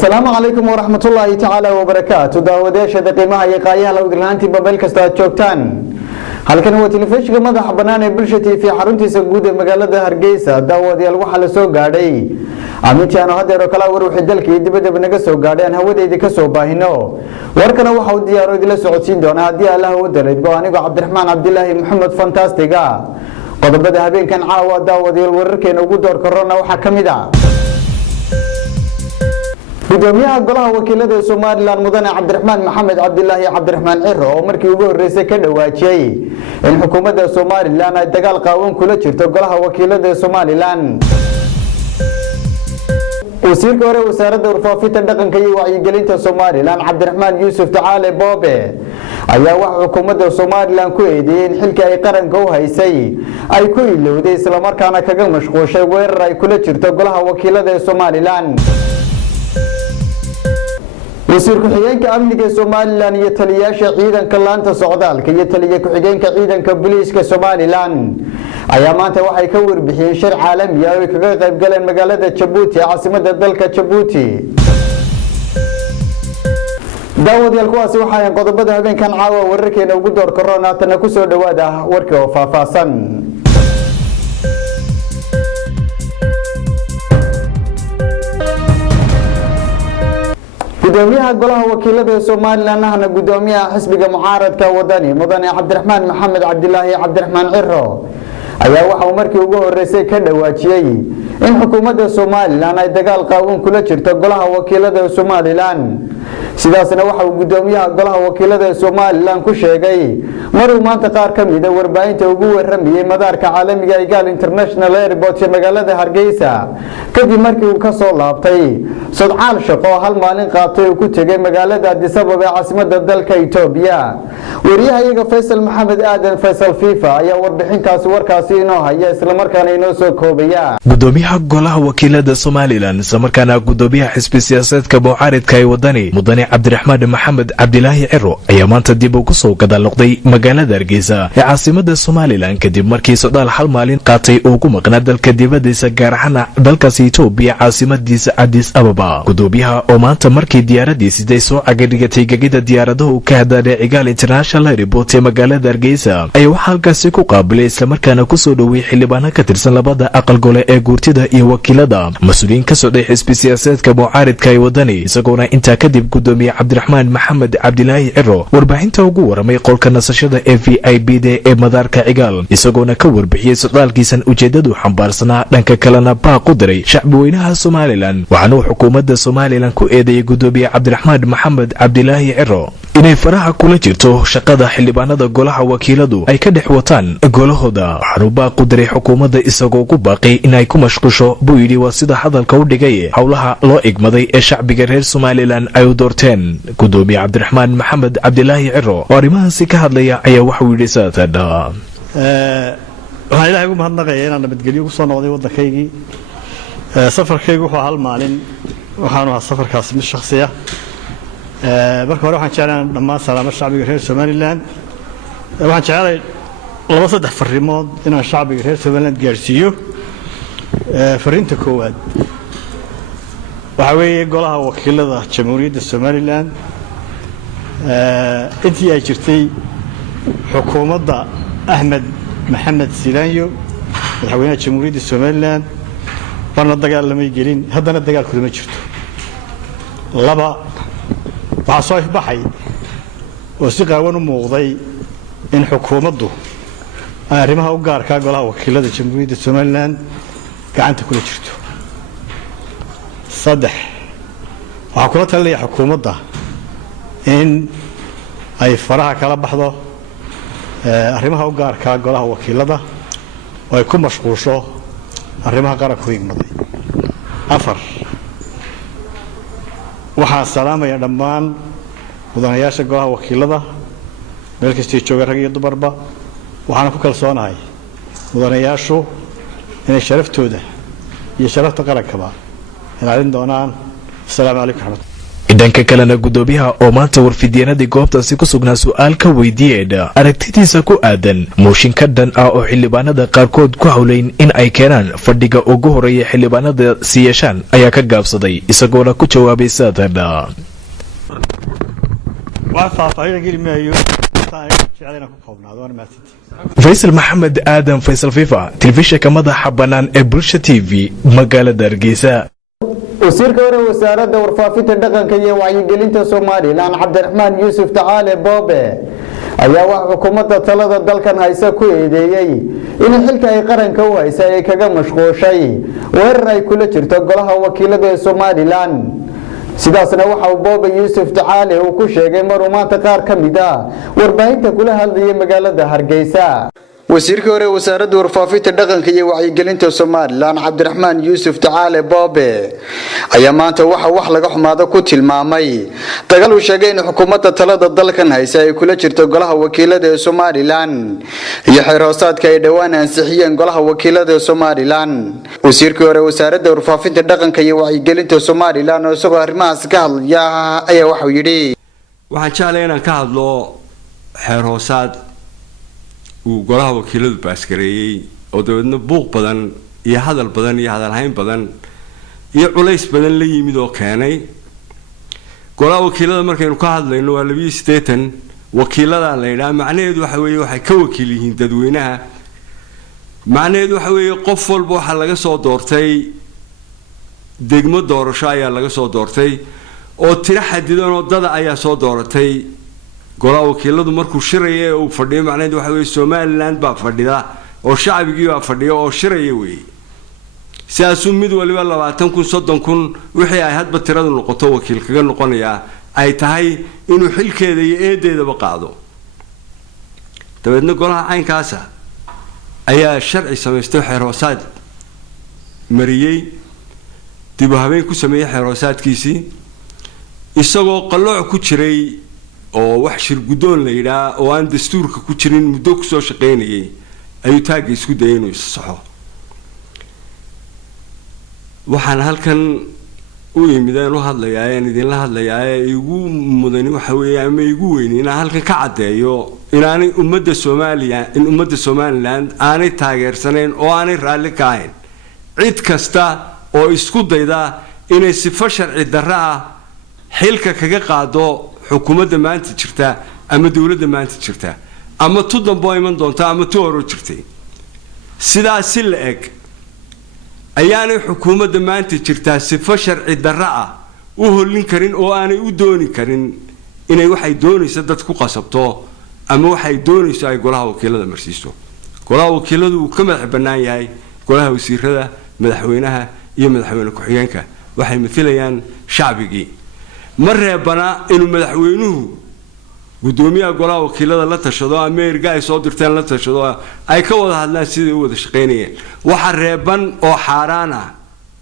السلام عليكم ورحمة الله تعالى وبركاته. داوديش دقيمة يقايا لو دلانتي بابل كستا جوجتان. halkan waa telefishinka madaxa banaan ee bulshada fi xaruntiisa guud ee magaalada Hargeysa. Daawadayaal waxa la soo gaadhay amiintiano hadeero kala war wixii dalka dibadda naga soo gaadheen hawadeeda ka soo baahino. Warkana waxa uu diyaaro idila socodsiin doona hadii Allah uu daleed anigu Cabdiraxmaan Cabdilaahi Maxamed Fantastiga. qodobada habeenkan caawa daawadayaal wararkeena ugu door korona waxa kamid ah gudoomiyaha golaha wakiilada Soomaaliland mudane Cabdiraxmaan Maxamed Cabdilaahi Cabdiraxmaan Ciro oo markii ugu horeysay ka dhawaajiyay in xukuumadda Soomaaliland ay dagaal qaawan kula jirto golaha wakiilada Soomaaliland. wasiirka hore wasaaradda warfaafinta dhaqanka iyo wacyigelinta Soomaaliland Cabdiraxmaan Yuusuf Tacaale Boobe ayaa wax xukuumadda Soomaaliland ku eedeeyay in xilka ay qaranka u haysay ay ku ilowday isla markaana kaga mashquushay weerar ay kula jirto golaha wakiilada Soomaaliland. wasiir ku-xigeenka amniga Soomaaliland iyo taliyaasha ciidanka laanta socdaalka iyo taliye ku-xigeenka ciidanka booliiska Soomaaliland ayaa maanta waxay ka warbixiyeen shir caalami ah oo kaga qayb galeen magaalada Djibouti caasimadda dalka Djibouti. daawadayaal kuwaasi waxay qodobada habeenkan caawa wararkeena ugu door korona tan ku soo dhawaada warka oo faahfaahsan. gudoomiyaha golaha wakiilada Soomaaliland ahna gudoomiyaha xisbiga mucaaradka wadani mudane Cabdiraxmaan Maxamed Cabdilaahi Cabdiraxmaan Ciro ayaa waxa uu markii ugu horeysay ka dhawaajiyay in xukuumadda Soomaaliland ay dagaal qaawan kula jirto golaha wakiilada Soomaaliland. sidaasna waxa uu gudoomiyaha golaha wakiilada Soomaaliland ku sheegay maruu maanta qaar ka mid ah warbaahinta ugu waramiyay madaarka caalamiga Igaal International Airport ee magaalada Hargeysa kadib markii uu ka soo laabtay sodcaal shaqo hal maalin qaatay oo ku tagay magaalada Addis Ababa ee caasimadda dalka Itoobiya. wariyaha Faysal Maxamed Aadan Faysal FIFA ayaa warbixintaas warkaasi inoo haya isla markaana inoo soo koobaya. gudoomiyaha golaha wakiilada Soomaaliland isla markaana gudoomiyaha xisbi siyaasadeedka mucaaradka ee wadani mudane Cabdiraxmaan Maxamed Cabdilaahi Ciro ayaa maanta dib ugu soo gadaaloqday magaalada Hargeysa ee caasimadda Soomaaliland kadib markii socdaal hal maalin qaatay oo ku maqnaa dalka dibadiisa gaar ahaan dalkaas Itoobiya caasimadiisa Addis Ababa. gudoomiyaha oo maanta markii diyaaradiisa ay soo cagadhigatay gegida diyaaradaha ka hadlay Igaal International Airport ee magaalada Hargeysa ayaa waxa halkaas ku qaabilay isla markaana ku soo dhaweeyay xildhibaano ka tirsan labada aqal gole ee guurtida iyo wakiilada mas'uuliyiin ka socday xisbi siyaasadeedka mucaaradka ee wadani isagoona inta kadib gudoomiye Cabdiraxmaan Maxamed Cabdilaahi Ciro warbaahinta ugu waramay qolka nasashada VIP ee madaarka Igaal isagoona ka warbixiyay socdaalkiisan ujeedadu xambaarsanaa dhanka kalena baaq u diray shacbiyada Soomaaliland waxaana xukuumadda Soomaaliland ku eedeeyay gudoomiye Cabdiraxmaan Maxamed Cabdilaahi Ciro inay faraha kula jirto shaqada xildhibaanada golaha wakiiladu ay ka dhex wataan golahooda. waxaanu baaq u diray xukuumadda isagoo ku baaqay inay ku mashquusho buu yidhi waa sida hadalka u dhigay howlaha loo igmaday ee shacbiga reer Soomaaliland ay u doorteen. gudoomiye Cabdiraxmaan Maxamed Cabdilaahi Ciro oo arrimahaasi ka hadlaya ayaa waxa uu yidhi saadada waxaan ilaahay ugu mahadnaqayaa inaan nabadgelyo ku soo noqday waddankaygii. safarkaygu wuxuu hal maalin waxaanu ahaa safarkaasi mid shakhsi ah. marka hore waxaan jeclahay dhammaan salaamo shacbiga reer Soomaaliland. waxaan jeclahay laba saddex farrimood inaan shacbiga reer Soomaaliland gaarsiiyo. farriinta koowaad waxa weeye golaha wakiilada Jamhuuriyadda Soomaaliland intii ay jirtay xukuumadda Ahmed Maxamed Silaanyo madaxweynaha Jamhuuriyadda Soomaaliland warna dagaal lama gelin haddana dagaal kuma jirto. laba waxaa soo ifbaxay oo si qaawan u muuqday in xukuumaddu ay arrimaha u gaarka golaha wakiilada Jamhuuriyadda Soomaaliland gacanta kula jirto. saddex waxaa kula talinaya xukuumadda in ay faraha kala baxdo arrimaha u gaarka golaha wakiilada oo ay ku mashquusho arrimaha qaranka u igmaday. afar waxaan salaamaya dhammaan mudanayaasha golaha wakiilada meel kastay joogaan rag iyo dumarba waxaan ku kalsoonahay mudanayaashu inay sharaftooda iyo sharafta qarankaba ilaalin doonaan. السلام عليكم ورحمة الله. dhanka kalena gudoomiyaha oo maanta warfidyenadii goobtaasi ku sugnaa su'aal ka weydiiyeen aragtidiisa ku aadan mooshin ka dhan ah oo xildhibaanada qaarkood ku hawlayn in ay keenaan fadhiga ugu horeeya xildhibaanada si yeeshaan ayaa ka gaabsaday isagoona ku jawaabay saadana faysal maxamed aadan faysal fifa telefishinka madaxa bannaan ee bulsha TV magaalada Hargeysa. wasiirka hore wasaaradda warfaafinta dhaqanka iyo wacyigelinta Soomaaliland Cabdiraxmaan Yuusuf Tacaale Boobe ayaa wax xukuumadda talada dalkan haysa ku eedeeyay in xilka ay qaranka u haysa ay kaga mashquushay weerar ay kula jirto golaha wakiilada ee Soomaaliland. sidaasna waxa uu Boobe Yuusuf Tacaale uu ku sheegay maruu maanta qaar ka mid ah warbaahinta kula hadlayay magaalada Hargeysa. wasiirka hore wasaaradda warfaafinta dhaqanka iyo wacyigelinta Soomaaliland Cabdiraxmaan Yuusuf Tacaale Boobe ayaa maanta wax laga xumaado ku tilmaamay dagaal uu sheegay in xukuumadda talada dalkan haysa ay kula jirto golaha wakiilada ee Soomaaliland iyo xiroosaadka ay dhawaan ansixiyeen golaha wakiilada ee Soomaaliland. wasiirka hore wasaaradda warfaafinta dhaqanka iyo wacyigelinta Soomaaliland oo isagoo arrimahaas ka hadlaya ayaa waxa uu yiri waxaan jeclahay inaan ka hadlo xiroosaad uu golaha wakiiladu baaskareeyay oo dawladna buuq badan iyo hadal badan iyo hadalhayn badan iyo culays badan la yimid oo keenay golaha wakiilada markaynu ka hadlayno waa 280 wakiilada la yiraahdo macnaheedu waxa weeye waxay ka wakiil yihiin dadweynaha macnaheedu waxa weeye qof walba waxa laga soo doortay degmo doorasho ayaa laga soo doortay oo tiro xadidan oo dad ayaa soo dooratay golaha wakiiladu markuu shiraya uu fadhiyo macnaheedu waxa weeye Soomaaliland baa fadhida oo shacabigii baa fadhiyo oo shiraya weey siyaasad mid waliba 20,000 30,000 wixii ay hadba tiradu noqoto wakiil kaga noqonaya ay tahay inuu xilkeeda iyo eedeedaba qaado dabeedna golaha caynkaas ayaa sharci samaystay xiroosaad mariyay dib u habeen ku sameeyay xiroosaadkiisii isagoo qalooc ku jiray oo wax shir gudoon la yiraahdo oo aan dastuurka ku jirin muddo ku soo shaqeynayay ayuu taagay isku dayay inuu saxo waxaan halkan u yimideen u hadlayaa in idin la hadlayaa igu mudani waxa weeye ama igu weyn in halkan ka cadeeyo inaanay ummadda Soomaaliya in ummadda Soomaaliland aanay taageersaneen oo aanay raali ka ahayn cid kasta oo isku dayda inay sifo sharci darro ah xilka kaga qaado xukuumadda maanta jirta ama dawladda maanta jirta ama tu dambo iman doonta ama tu hore jirtay sidaas la eg ayaanay xukuumadda maanta jirta sifo sharci darro ah u holin karin oo aanay u dooni karin inay waxay doonayso dad ku qasabto ama waxay doonayso ay golaha wakiilada marsiiso golaha wakiiladu uu ka madax bannaan yahay golaha wasiirada madaxweynaha iyo madaxweyne ku-xigeenka waxay matalayaan shacbigii mareebana inuu madaxweynuhu gudoomiyaha golaha wakiilada la tashado Ameerika ay soo dirteen la tashado ay ka wada hadlaan sidii u wada shaqeynayeen waxa reeban oo xaaraan ah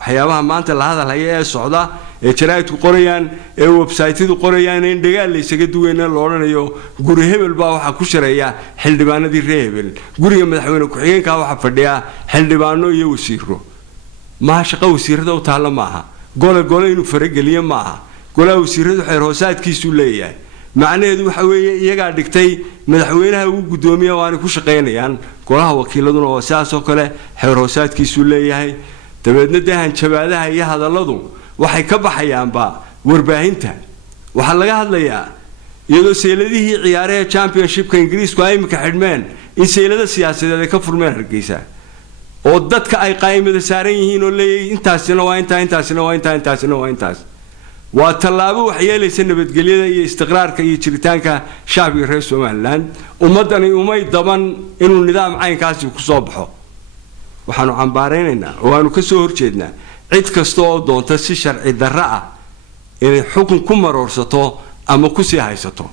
waxyaabaha maanta la hadalaya ee socda ee jaraa'idku qorayaan ee website-yadu qorayaan in dagaal la isaga duwayna loo oranayo guri hebel baa waxa ku shareeya xildhibaanadii reebel guriga madaxweyne ku-xigeenka waxa fadhiya xildhibaano iyo wasiiro ma shaqo wasiirada u taala maaha gole inuu farageliyo maaha golaha wasiiradu xiroosaadkiisu leeyahay macnaheedu waxa weeye iyaga dhigtay madaxweynaha uu gudoomiyaha waana ku shaqeynayaan golaha wakiiladuna oo saas oo kale xiroosaadkiisu leeyahay dabeedna dahan jabaadaha iyo hadalladu waxay ka baxayaanba warbaahinta waxa laga hadlayaa iyadoo seeladihii ciyaaraha championshipka Ingiriisku ay imika xidhmeen in seelada siyaasadeed ay ka furmeen Hargeysa oo dadka ay qaymada saaran yihiin oo leeyahay intaasina waa intaas waa tallaabo wax yeelaysa nabadgelyada iyo istiqraarka iyo jiritaanka shacbiga reer Soomaaliland ummadani umay daban inuu nidaam caynkaasi ku soo baxo waxaanu cambaareynaa oo aanu ka soo horjeednaa cid kasta oo doonta si sharci darro ah inay xukun ku maroorsato ama ku sii haysato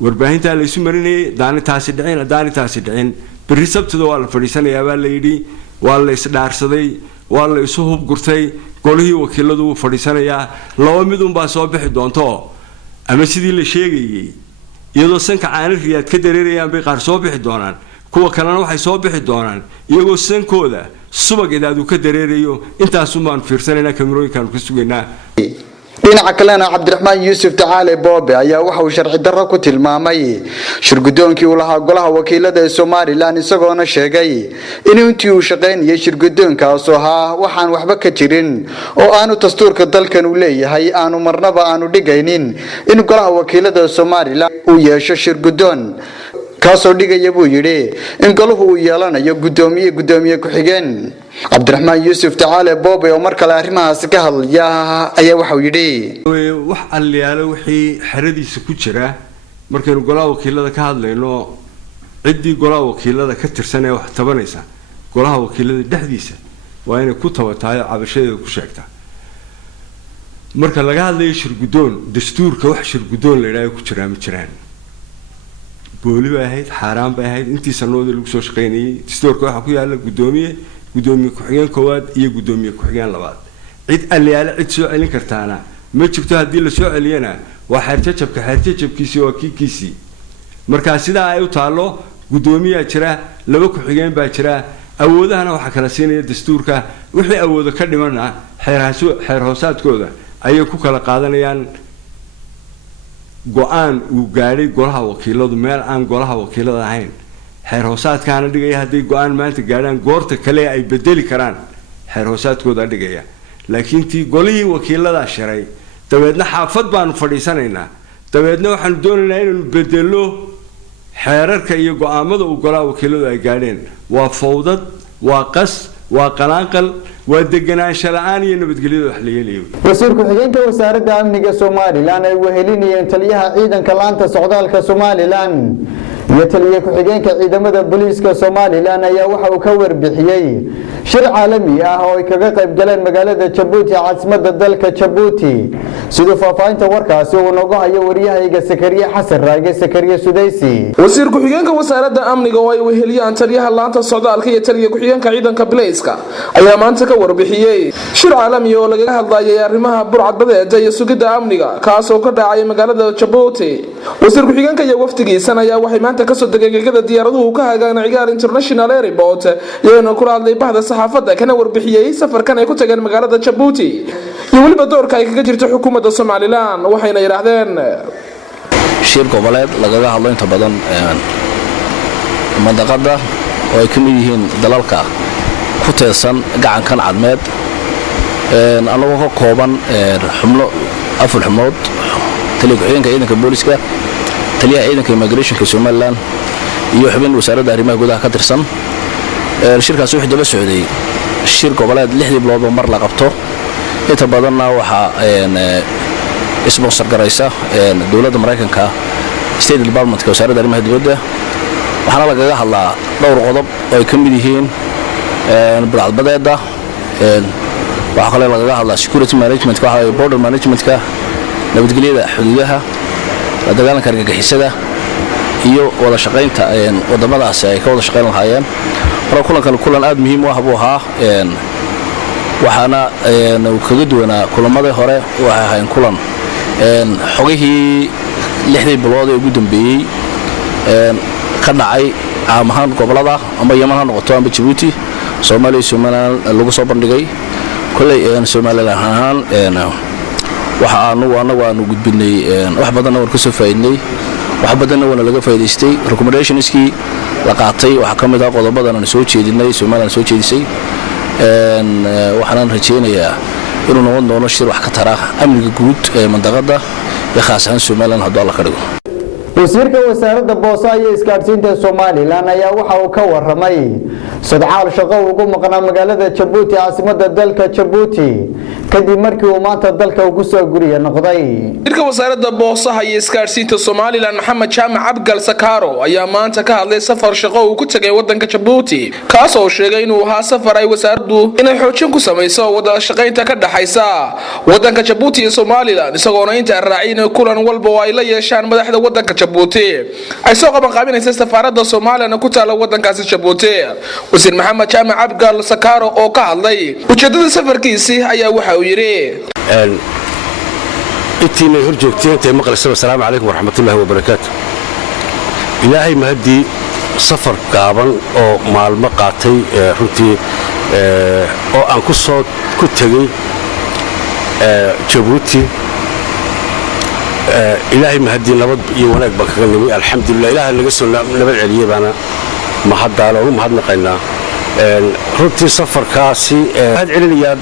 warbaahinta la isu marinayay daanitaasi dhicin bari sabtida waa la fadhiisanayaa baa la yidhi waa la isdhaarsaday waa la isu hub gurtay golihii wakiiladu uu fadhiisanayaa laba mid un baa soo bixi doonto ama sidii la sheegayay iyadoo sanka caana riyaad ka dareerayaan bay qaar soo bixi doonaan kuwa kalena waxay soo bixi doonaan iyagoo sankooda subag idaadu ka dareerayo intaas u maan fiirsanayna kamerooyinkan ku sugaynaa dhinaca kalena Cabdiraxmaan Yuusuf Tacaale Boobe ayaa waxa uu sharci darro ku tilmaamay shirgudoonkii uu lahaa golaha wakiilada ee Soomaaliland isagoona sheegay in intii uu shaqeynayay shirgudoonkaas waxaan waxba ka jirin oo aanu dastuurka dalkan u leeyahay aanu marnaba aanu dhigaynin in golaha wakiilada Soomaaliland uu yeesho shirgudoon kaasoo dhigaya buu yiri in golahu uu yeelanayo gudoomiye ku xigeen Cabdiraxmaan Yuusuf Tacaale Boobe oo mar kale arrimahaas ka hadlaya ayaa waxa uu yiri wax aliyaalo wixii xiradiisa ku jira markaynu golaha wakiilada ka hadlayno cidii golaha wakiilada ka tirsan ee wax tabanaysa golaha wakiilada dhexdiisa waa inay ku tabataay cabashadeeda ku sheegtaa marka laga hadlayo shirgudoon dastuurka wax shirgudoon la yiraahdo ku jira ma jiraan booli bay ahayd xaraan bay ahayd intii sanadooda lagu soo shaqeynayay dastuurka waxa ku yaala gudoomiye ku xigeen koowaad iyo gudoomiye ku xigeen labaad cid aliyaale cid soo celin kartaana ma jirto hadii la soo celiyana waa xeerjabkiisi waa kiisi marka sida ay u taalo gudoomiye jira laba ku xigeen baa jira awoodahana waxa kala siinaya dastuurka wixii awoodo ka dhimana xeer hoosaadkooda ayay ku kala qaadanayaan go'aan uu gaaray golaha wakiiladu meel aan golaha wakiilada ahayn xeer hoosaadkaana dhigaya haddii go'aan maanta gaadhaan goorta kale ay bedeli karaan xeer hoosaadkooda dhigaya laakiin tii golihii wakiilada shiray dabeedna xaafad baanu fadhiisanaynaa dabeedna waxaanu doonaynaa inaanu bedelo xeerarka iyo go'aamada uu golaha wakiiladu ay gaadheen waa fawdad waa qas waa qalaanqal waa deganaansho la'aan iyo nabadgelyada wax la yeelayo wasiir ku-xigeenka wasaaradda amniga Soomaaliland ay wehelinayeen taliyaha ciidanka laanta socdaalka Soomaaliland iyo taliye ku-xigeenka ciidamada booliiska Soomaaliland ayaa waxa uu ka warbixiyay shir caalami ah oo ay kaga qayb galeen magaalada Djibouti caasimadda dalka Djibouti sidoo faafaynta warkaasi uu nooga hayo wariyahayga Sakariye Xasan Raage Sakariye Sudaysi wasiir ku-xigeenka wasaaradda amniga oo ay weheliyaan taliyaha laanta socdaalka iyo taliye ku-xigeenka ciidanka booliiska ayaa maanta ka warbixiyay shir caalami oo laga hadlayay arrimaha burcadbadeeda iyo sugidda amniga kaas oo ka dhacay magaalada Djibouti wasiir ku-xigeenka iyo wafdigiisa ayaa waxay maanta ka soo degay gegada diyaaraduhu ka hagaan ciyaar international airport iyagoo kula hadlay bahda saxaafadda kana warbixiyay safarkan ay ku tageen magaalada Djibouti iyo waliba doorka ay kaga jirto xukuumadda Soomaaliland waxayna yiraahdeen shir goboleed lagaga hadlo inta badan mandaqada oo ay kamid yihiin dalalka ku teesan gacankan cadmeed anagoo ka kooban xubno afar xubnood taliye ku-xigeenka ciidanka booliiska taliyaha ciidanka immigrationka Soomaaliland iyo xubin wasaaradda arrimaha gudaha ka tirsan shirkaas wuxuu daba socday shir goboleed 6 bilood oo mar la qabto inta badanna waxa sponsor garaysa dawladda Mareykanka State Department ka wasaaradda arrimaha dibadda waxaana lagaga hadlaa dhowr qodob oo ay kamid yihiin burcadbadeeda waxa kale lagaga hadlaa security management ka border management ka nabadgelyada xuduudaha la dagaalanka argagixisada iyo wada shaqeynta wadamadaas ay ka wada shaqeyn lahaayeen kulan aad muhiim u ah buu ahaa waxaana uu kaga duwanaa kulamadii hore waxay ahayn kulan xogihii 6 bilood ee ugu dambeeyay ka dhacay aamahan gobolada ama Yemen ha noqoto ama Djibouti Soomaaliland lagu soo bandhigay kulay Soomaaliland ahaan waxa aanu gudbinay wax badan oo ka soo faa'iidnay wax badan oo laga faa'iideystay recommendationskii la qaatay waxa kamid ah qodobadan aan soo jeedinay Soomaaliland soo jeedisay waxaan rajeynayaa inuu noqon doono shir wax ka tara amniga guud ee mandaqada iyo khaas ahaan Soomaaliland hadda la ka dhigo wasiirka wasaaradda boosaha iyo isgaarsiinta Soomaaliland ayaa waxa uu ka waramay sadcaal shaqo ugu maqnaa magaalada Djibouti caasimadda dalka Djibouti kadib markii uu maanta dalka ugu soo guriya noqday wasiirka wasaaradda boosaha iyo isgaarsiinta Soomaaliland Maxamed Jaamac Abgal Sakaro ayaa maanta ka hadlay safar shaqo uu ku tagay wadanka Djibouti kaas oo sheegay inuu ahaa safar ay wasaaraddu inay xoojin ku samayso wada shaqeynta ka dhaxaysa wadanka Djibouti iyo Soomaaliland isagoona inta raacin kulan walba oo ay la yeeshaan madaxda wadanka Djibouti ay soo qaban qaabinaysa safaarada Soomaaliland ku taala wadankaasi Djibouti wasiir Maxamed Jaamac Abgal Sakaro oo ka hadlay ujeedada safarkiisa ayaa waxa uu yiri intiina hor joogteen intay maqlaysaa assalaamu calaykum waraxmatullaahi wabarakaatuh ilaahay mahdi safar gaaban oo maalmo qaatay runtii oo aan ku tagay Djibouti ilaahay mahadii nabad iyo wanaag baan kaga nimay alxamdulillah ilaahay naga soo nabad celiyay baana mahaddaalo ugu mahadnaqaynaa runtii safarkaasi waxaad celinayaa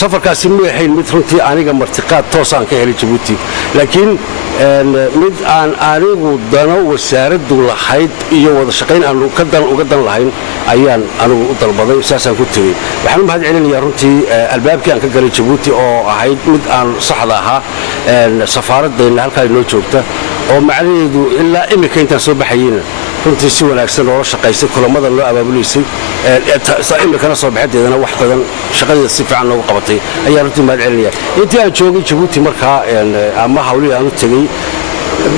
safarkaasi ma ahayn mid runtii aniga martiqaad toos aan ka helay Djibouti laakiin mid aan anigu dano wasaaraddu lahayd iyo wada shaqayn aan uga dan lahayn ayaan anigu u dalbaday saasaan ku tagay waxaan u mahad celinayaa runtii albaabkii aan ka galay Djibouti oo ahayd mid aan saxda ahaa safaaraddeena halkaa inoo joogta oo macnaheedu ilaa imika intaan soo baxayeyna runtii si wanaagsan oo shaqaysay kulamada loo abaabuleysay imikana soo baxadeedana wax badan shaqadeeda si fiican loogu qabatay ayaa runtii mahad celinaya intii aan joogay Djibouti markaa ama hawlihii aan u tegey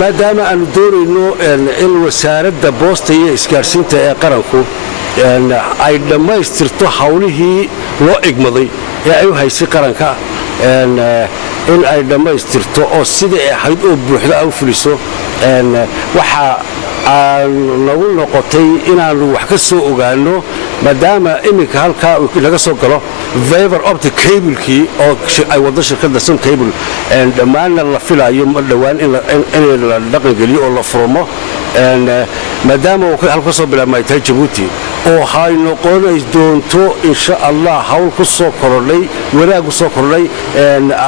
maadaama aanu doonayno in wasaaradda boosta iyo isgaarsiinta ee qaranku ay dhammaystirto hawlihii loo igmaday ee ay u haysay qaranka in ay dhammaystirto oo sidii ay ahayd oo buuxda u fuliso waxa aan nagu noqotay inaanu wax ka soo ogaano maadaama iminka halkaa laga soo galo fiber optic cable-kii oo ay wado shirkadda Sun Cable dhammaanna la filayo ma dhowaan in la dhaqangeliyo oo la furmo maadaama uu halka soo bilaabmay tahay Djibouti oo hay noqonay doonto insha Allah hawl ku soo korodhay wanaag soo korodhay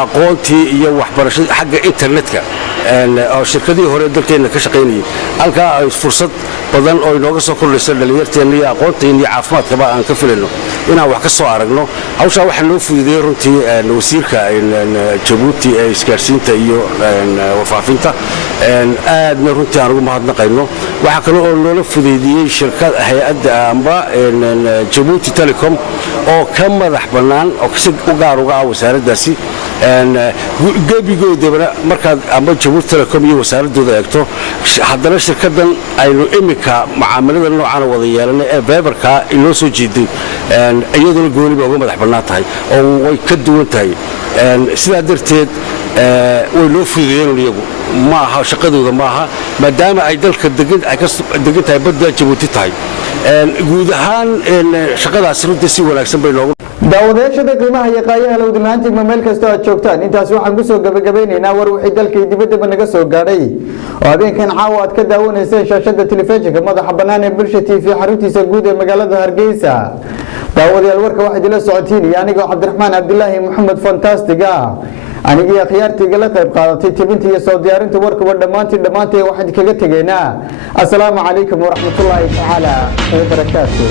aqoontii iyo waxbarashada xagga internetka oo shirkadii hore dalkeena ka shaqeynayay halka ay fursad badan oo inooga soo kordhisay dhalinyarteena iyo aqoonteena iyo caafimaadkaba aan ka filayno inaan wax ka soo aragno hawsha waxa loo fududeeyay runtii wasiirka Djibouti ee isgaarsiinta iyo warfaafinta aadna runtii aan ugu mahadnaqayno waxa kale oo loola fududeeyay shirkad hay'adda amba Djibouti Telecom oo ka madax banaan oo si u gaar uga ah wasaaraddaasi gebigoodaba markaad amba Djibouti Telecom iyo wasaaradooda eegto haddana shirkadan aynu imika macaamilada noocan wada yeelanay ee fiberka inoo soo jeeday iyadoo gooniba uga madax banaan tahay oo way ka duwan tahay sidaa darteed way loo fududeeyeen iyagu ma aha shaqadooda ma aha maadaama ay dalka degan tahay badda Djibouti tahay guud ahaan shaqadaas runtii si wanaagsan bay loogu daawadayaashada qiimaha iyo qaayaha lawdanaantii meel kasta aad joogtaan intaas waxaan ku soo gabagabeynaynaa war wixii dalka dibadda naga soo gaadhay oo habeenkan caawa aad ka daawanaysay shaashada telefishinka madaxa bannaan ee Bulsha TV xaruntiisa guud ee magaalada Hargeysa daawadayaal warka waxa idila socotiin aniga Cabdiraxmaan Abdullaahi Maxamed Fantastiga anigii khiyaartiga la qayb qaadatay tibinta iyo soo diyaarinta warka dhamaantii waxaan kaga tageynaa assalaamu calaykum wa rahmatullaahi ta'ala wa barakaatuh